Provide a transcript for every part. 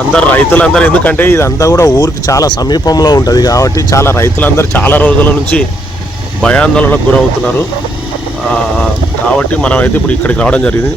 అందరు రైతులందరూ ఎందుకంటే ఇదంతా కూడా ఊరికి చాలా సమీపంలో ఉంటుంది కాబట్టి చాలా రైతులందరూ చాలా రోజుల నుంచి భయాందోళనకు గురవుతున్నారు. కాబట్టి మనం అయితే ఇప్పుడు ఇక్కడికి రావడం జరిగింది.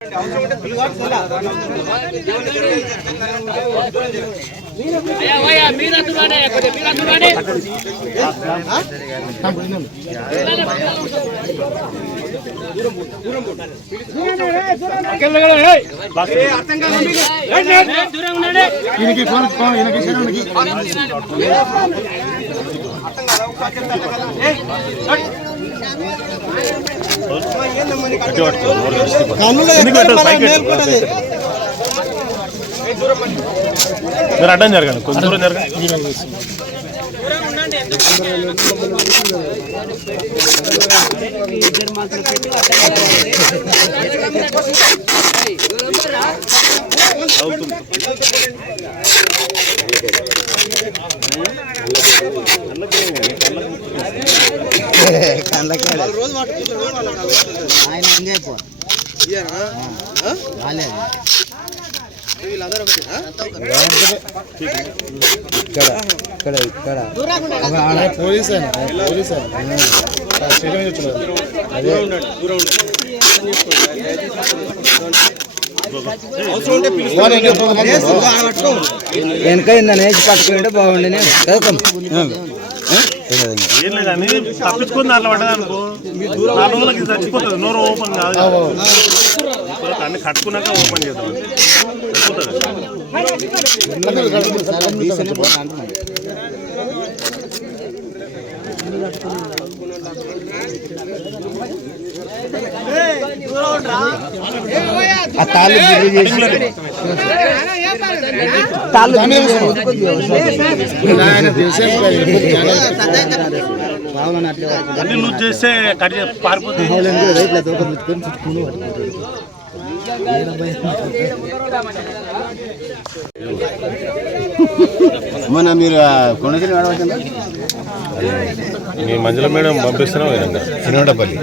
ఈయనకి ఫోన్ ఫోన్ ఈయనకి శరణకి అర్థం కాదు ఒకసారి మీరు అడ్డం జరగండి కొంచెం దూరం జరగండి. అవుతుంది ఆయన ఎంజాయ్ పో. రాలేదు. ఇక్కడ ఇక్కడ ఇక్కడ. పోలీస్ పోలీస్ అదే వెనక ఇందని పట్టుకుంటే బాగుండే లేదని తప్పించుకొని దాంట్లో పడ్డది నాలుగు రోజులకి చచ్చిపోతుంది. నోరు ఓపెన్ కాదు అన్ని కట్టుకున్నాక ఓపెన్ చేద్దాం చచ్చిపోతుంది ఆ తాళ్ళు బిర్రు చేసి తాళ్ళు లూజ్ చేస్తే కట్ పారిపోతుంది. మొన్న మీరు కొనసాగి నడవచ్చిందా మీ మంజుల మేడం పంపిస్తున్నాం విధంగా చిన్నపల్లి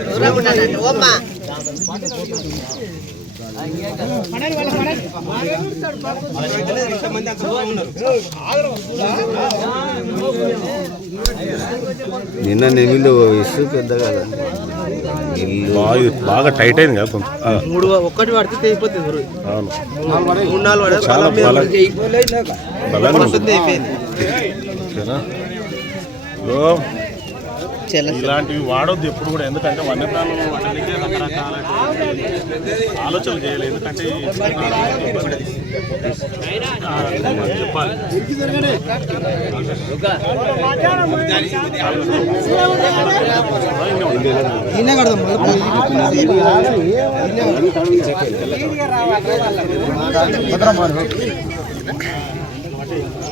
నిన్న నెమిలు ఇసు పెద్ద కదా. బాగా టైట్ అయింది కదా మూడు ఒక్కటి పడితే అవును. మూడు నాలుగు చాలా బలం. అయిపోయింది. ఇలాంటివి వాడొద్దు ఎప్పుడు కూడా. ఎందుకంటే వన్యప్రాణులు వాటికి రకరకాల ఆలోచనలు చేయాలి. ఎందుకంటే ఈ-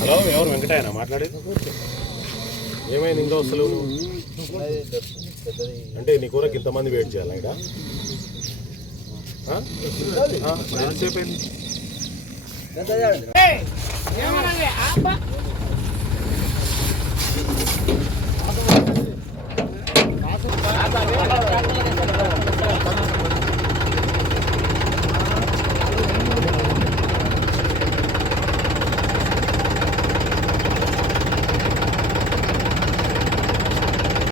హలో ఎవరు వెంకటాయన మాట్లాడేది ఏమైంది ఇంకా వస్తలేవు అంటే నీ కూరకి ఇంతమంది వెయిట్ చేయాలి ఇక్కడ ఆ? ఆ, ఎంతసేపు అయింది?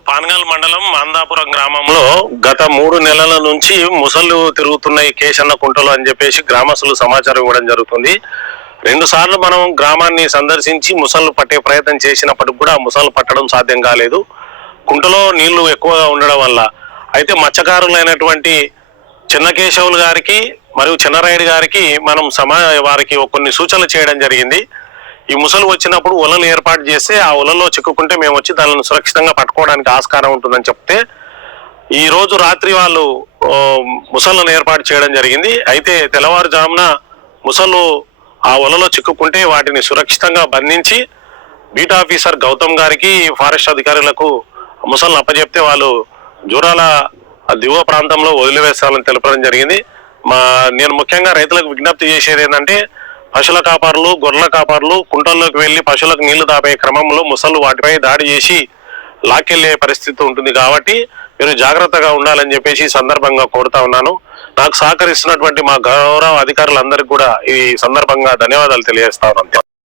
పానగల్ మండలం మాందాపురం గ్రామంలో గత మూడు నెలల నుంచి ముసళ్ళు తిరుగుతున్నాయి కేశన్న కుంటలు అని చెప్పేసి గ్రామస్తులు సమాచారం ఇవ్వడం జరుగుతుంది. రెండు సార్లు మనం గ్రామాన్ని సందర్శించి ముసళ్ళు పట్టే ప్రయత్నం చేసినప్పటికి కూడా ముసళ్ళు పట్టడం సాధ్యం కాలేదు. కుంటలో నీళ్ళు ఎక్కువగా ఉండడం వల్ల అయితే మత్స్యకారులైనటువంటి చిన్నకేశవులు గారికి మరియు చిన్నరాయుడు గారికి మనం సమా వారికి కొన్ని సూచనలు చేయడం జరిగింది. ఈ ముసలు వచ్చినప్పుడు ఉలలు ఏర్పాటు చేస్తే ఆ ఉలలో చిక్కుకుంటే మేము వచ్చి దానిని సురక్షితంగా పట్టుకోవడానికి ఆస్కారం ఉంటుందని చెప్తే ఈ రోజు రాత్రి వాళ్ళు ముసళ్ళను ఏర్పాటు చేయడం జరిగింది. అయితే తెల్లవారుజామున ముసలు ఆ ఉలలో చిక్కుకుంటే వాటిని సురక్షితంగా బంధించి బీట్ ఆఫీసర్ గౌతమ్ గారికి ఫారెస్ట్ అధికారులకు ముసలను అప్పచెప్తే వాళ్ళు జూరాల దిగువ ప్రాంతంలో వదిలివేస్తామని తెలపడం జరిగింది. మా నేను ముఖ్యంగా రైతులకు విజ్ఞప్తి చేసేది ఏంటంటే పశువుల కాపరులు గొర్రెల కాపరులు కుంటల్లోకి వెళ్ళి పశువులకు నీళ్ళు తాపే క్రమంలో ముసళ్ళు వాటిపై దాడి చేసి లాక్కెళ్ళే పరిస్థితి ఉంటుంది కాబట్టి మీరు జాగ్రత్తగా ఉండాలని చెప్పేసి సందర్భంగా కోరుతా ఉన్నాను. నాకు సహకరిస్తున్నటువంటి మా గౌరవ అధికారులందరికీ కూడా ఈ సందర్భంగా ధన్యవాదాలు తెలియజేస్తా ఉన్నాను.